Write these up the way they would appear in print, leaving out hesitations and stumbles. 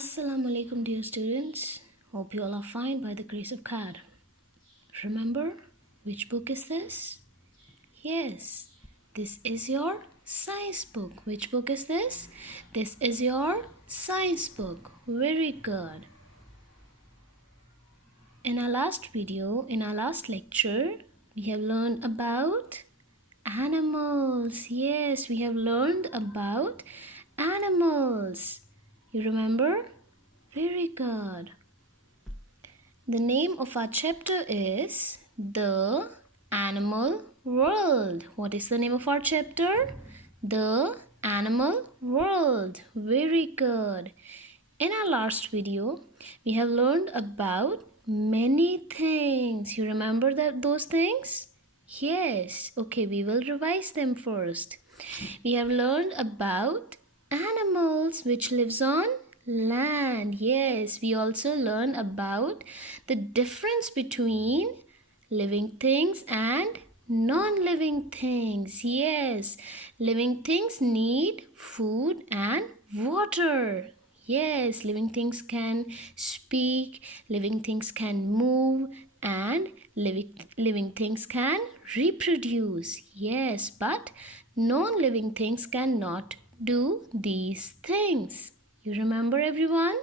Assalamu alaikum, dear students. Hope you all are fine by the grace of God. Remember, which book is this? Yes, this is your science book. Which book is this? This is your science book. Very good. In our last video, in our last lecture, we have learned about animals. Yes, we have learned about animals. You remember? Very good. The name of our chapter is The Animal World. What is the name of our chapter? The Animal World. Very good. In our last video, we have learned about many things. You remember those things? Yes. Okay, we will revise them first. We have learned about animals which lives on land. Yes, we also learn about the difference between living things and non-living things. Yes, living things need food and water. Yes, living things can speak, living things can move, and living things can reproduce. Yes, but non-living things cannot do these things. You remember, everyone?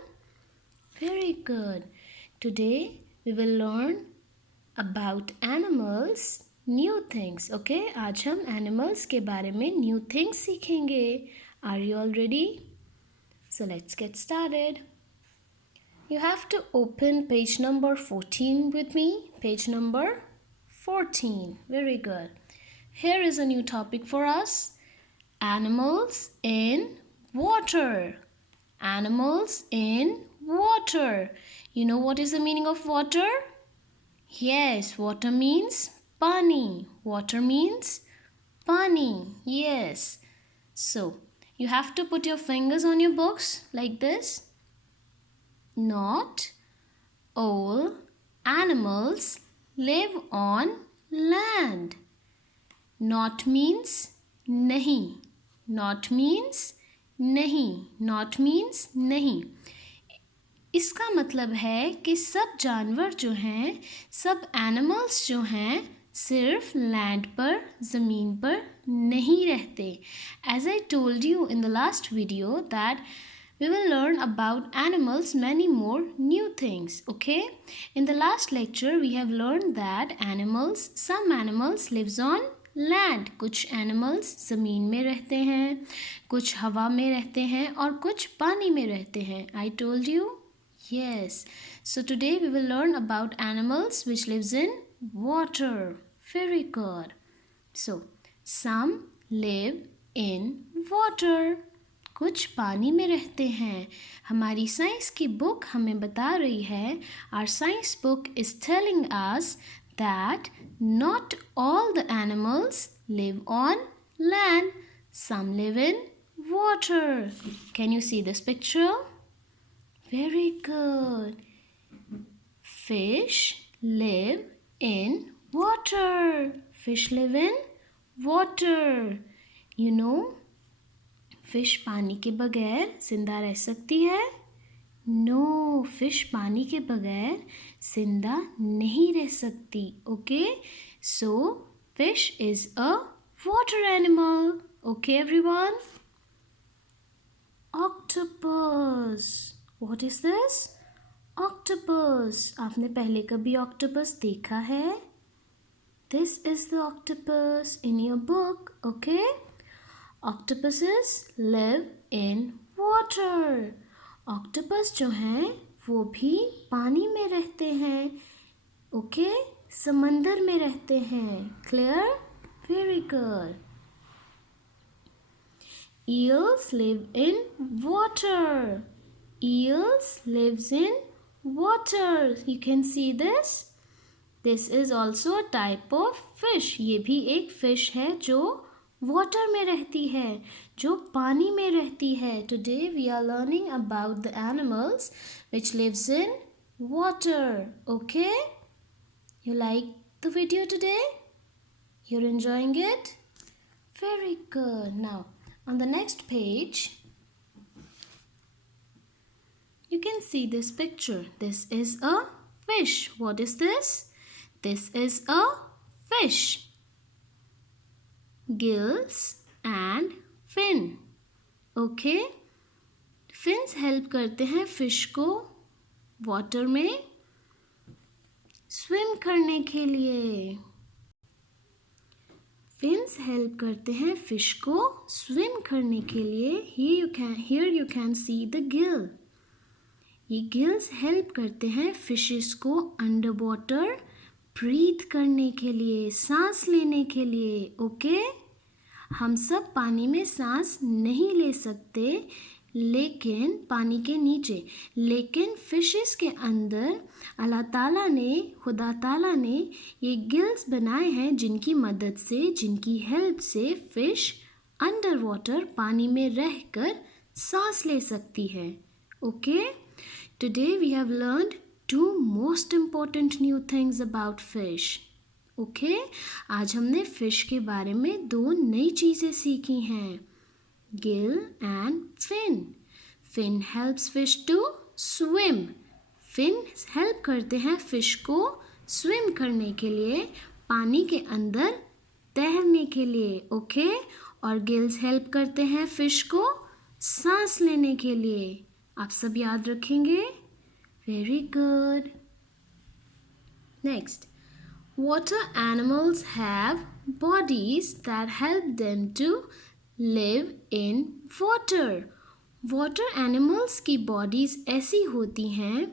Very good. Today we will learn about animals, new things. Okay, आज हम animals के बारे में new things सीखेंगे. Are you all ready? So let's get started. You have to open page number 14 with me. Page number 14. Very good. Here is a new topic for us. Animals in water. Animals in water. You know what is the meaning of water? Yes, water means pani. Water means pani. Yes. So, you have to put your fingers on your books like this. Not all animals live on land. Not means nahi. Not means नहीं. Not means नहीं. इसका मतलब है कि सब जानवर जो हैं, सब एनिमल्स जो हैं, सिर्फ लैंड पर, ज़मीन पर नहीं रहते. As I told you in the last video that we will learn about animals many more new things. Okay? In the last lecture we have learned that some animals lives on land. कुछ animals ज़मीन में रहते हैं, कुछ हवा में रहते हैं और कुछ पानी में रहते हैं. I told you. Yes. So today we will learn about animals which lives in water. Very good. So some live in water. कुछ पानी में रहते हैं. हमारी साइंस की बुक हमें बता रही है, our science book is telling us that not all the animals live on land. Some live in water. Can you see this picture? Very good. Fish live in water. Fish live in water. You know, fish पानी के बगैर जिंदा रह सकती है? No, fish पानी के बगैर जिंदा नहीं रह सकती. Okay? So, fish is a water animal. Okay, everyone? Octopus. What is this? Octopus. आपने पहले कभी octopus देखा है? This is the octopus in your book. Okay? Octopuses live in water. Octopus जो हैं वो भी पानी में रहते हैं. ओके, समंदर में रहते हैं. Clear? Very good. Eels live in water. Eels lives in water. You can see this. This is also a type of fish. ये भी एक fish है जो वाटर में रहती है, जो पानी में रहती है. Today we are learning about the animals which lives in water. Okay? You like the video today? You're enjoying it? Very good. Now, on the next page, can see this picture. This is a fish. What is this? This is a fish. Gills and fin. Okay? Fins help करते हैं fish को water में swim करने के लिए. Fins help करते हैं fish को स्विम करने के लिए. Here you can see the gill. ये गिल्स हेल्प करते हैं फिशेस को अंडर वाटर ब्रीथ करने के लिए, सांस लेने के लिए. ओके? हम सब पानी में सांस नहीं ले सकते, लेकिन पानी के नीचे, लेकिन फिशेस के अंदर खुदा ताला ने ये गिल्स बनाए हैं जिनकी मदद से, जिनकी हेल्प से फिश अंडर वाटर पानी में रहकर सांस ले सकती है. Okay? Today we have learned two most important new things about fish. Okay? आज हमने fish के बारे में 2 नई चीज़ें सीखी हैं. Gill and fin. Fin helps fish to swim. Fin help करते हैं fish को swim करने के लिए, पानी के अंदर तैरने के लिए. Okay? और gills help करते हैं fish को सांस लेने के लिए. आप सब याद रखेंगे? Very good. Next, water animals have bodies that help them to live in water. Water animals की bodies ऐसी होती हैं,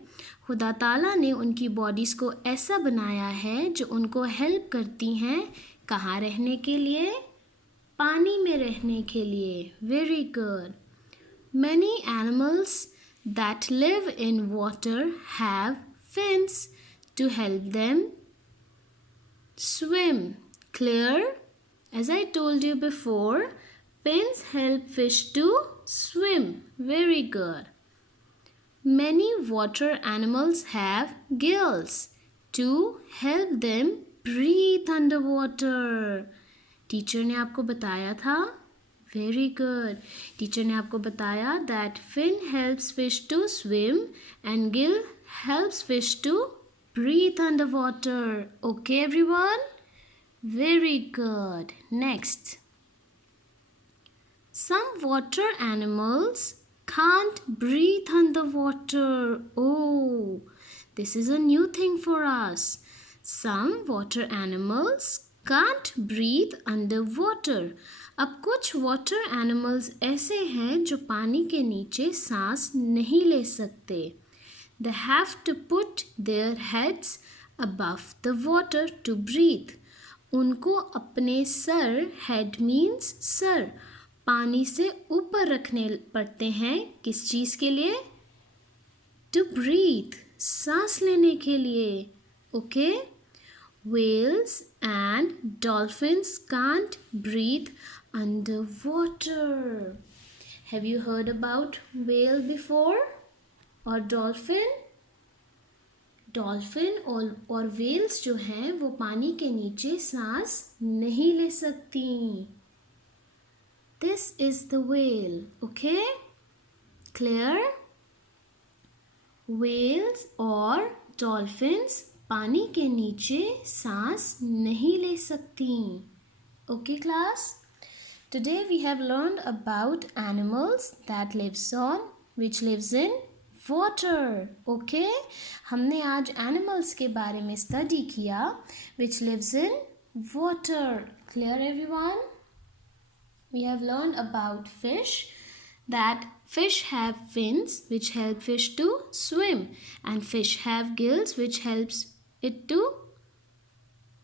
खुदा ताला ने उनकी bodies को ऐसा बनाया है जो उनको help करती हैं कहाँ रहने के लिए? पानी में रहने के लिए. Very good. Many animals that live in water have fins to help them swim. Clear? As I told you before, fins help fish to swim. Very good. Many water animals have gills to help them breathe underwater. Teacher ने आपको बताया था. Very good. Teacher ने आपको बताया that fin helps fish to swim and gill helps fish to breathe underwater. Okay, everyone? Very good. Next. Some water animals can't breathe underwater. Oh, this is a new thing for us. Some water animals can't breathe underwater. अब कुछ water animals ऐसे हैं जो पानी के नीचे सांस नहीं ले सकते. They have to put their heads above the water to breathe. उनको अपने सर, head means सर, पानी से ऊपर रखने पड़ते हैं. किस चीज़ के लिए? To breathe, सांस लेने के लिए. Okay? Whales and dolphins can't breathe underwater. Have you heard about whale before? Or dolphin? Dolphin और whales जो हैं वो पानी के नीचे सांस नहीं ले सकती. This is the whale. Okay? Clear? Whales और dolphins पानी के नीचे सांस नहीं ले सकती. Okay, class? Today we have learned about animals that which lives in water. Okay? हमने आज animals के बारे में study किया which lives in water. Clear, everyone? We have learned about fish, that fish have fins which help fish to swim, and fish have gills which helps it to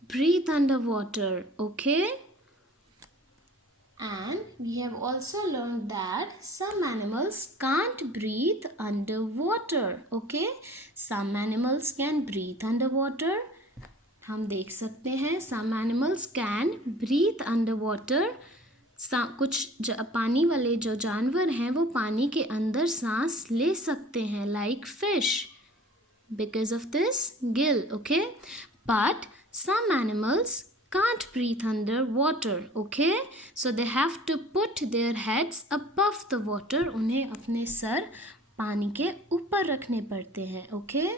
breathe underwater. Okay? And we have also learned that some animals can't breathe underwater. Okay? Some animals can breathe underwater. हम देख सकते हैं some animals can breathe underwater. कुछ पानी वाले जो जानवर हैं वो पानी के अंदर सांस ले सकते हैं, like fish, because of this gill. Okay? But some animals can't breathe underwater. Okay? So they have to put their heads above the water. उन्हें अपने सर पानी के ऊपर रखने पड़ते हैं. Okay?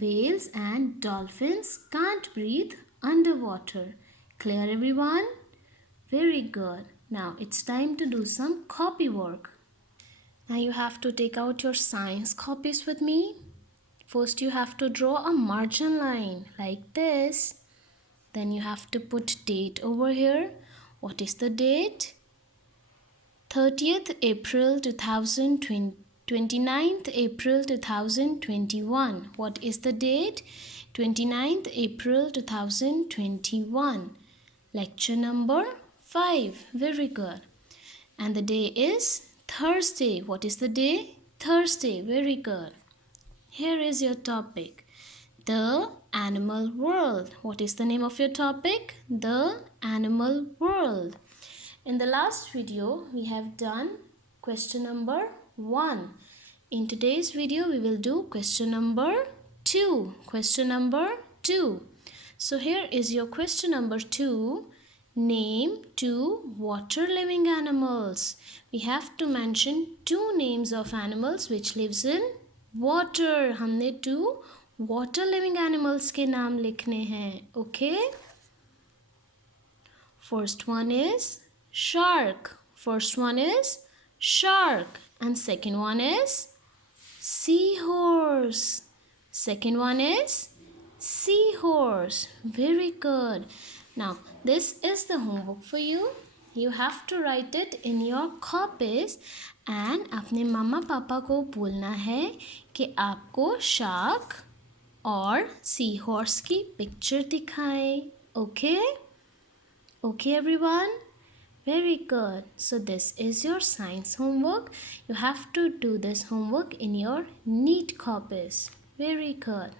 Whales and dolphins can't breathe underwater. Clear, everyone? Very good. Now it's time to do some copy work. Now you have to take out your science copies with me. First you have to draw a margin line like this. Then you have to put date over here. What is the date? 30th April 2020. 29th April 2021. What is the date? 29th April 2021. Lecture number 5. Very good. And the day is Thursday. What is the day? Thursday. Very good. Here is your topic. The animal world. What is the name of your topic? The animal world. In the last video, we have done question number 1. In today's video, we will do question number 2. Question number 2. So here is your question number 2. Name 2 water living animals. We have to mention 2 names of animals which lives in water. हमने 2 water living animals के नाम लिखने हैं. Okay? First one is shark. First one is shark. And second one is seahorse. Second one is seahorse. Very good. Now, this is the homework for you. You have to write it in your copies and अपने मम्मा पापा को बोलना है कि आपको shark और seahorse की picture दिखाएं. Okay? Okay, everyone? Very good. So this is your science homework. You have to do this homework in your neat copies. Very good.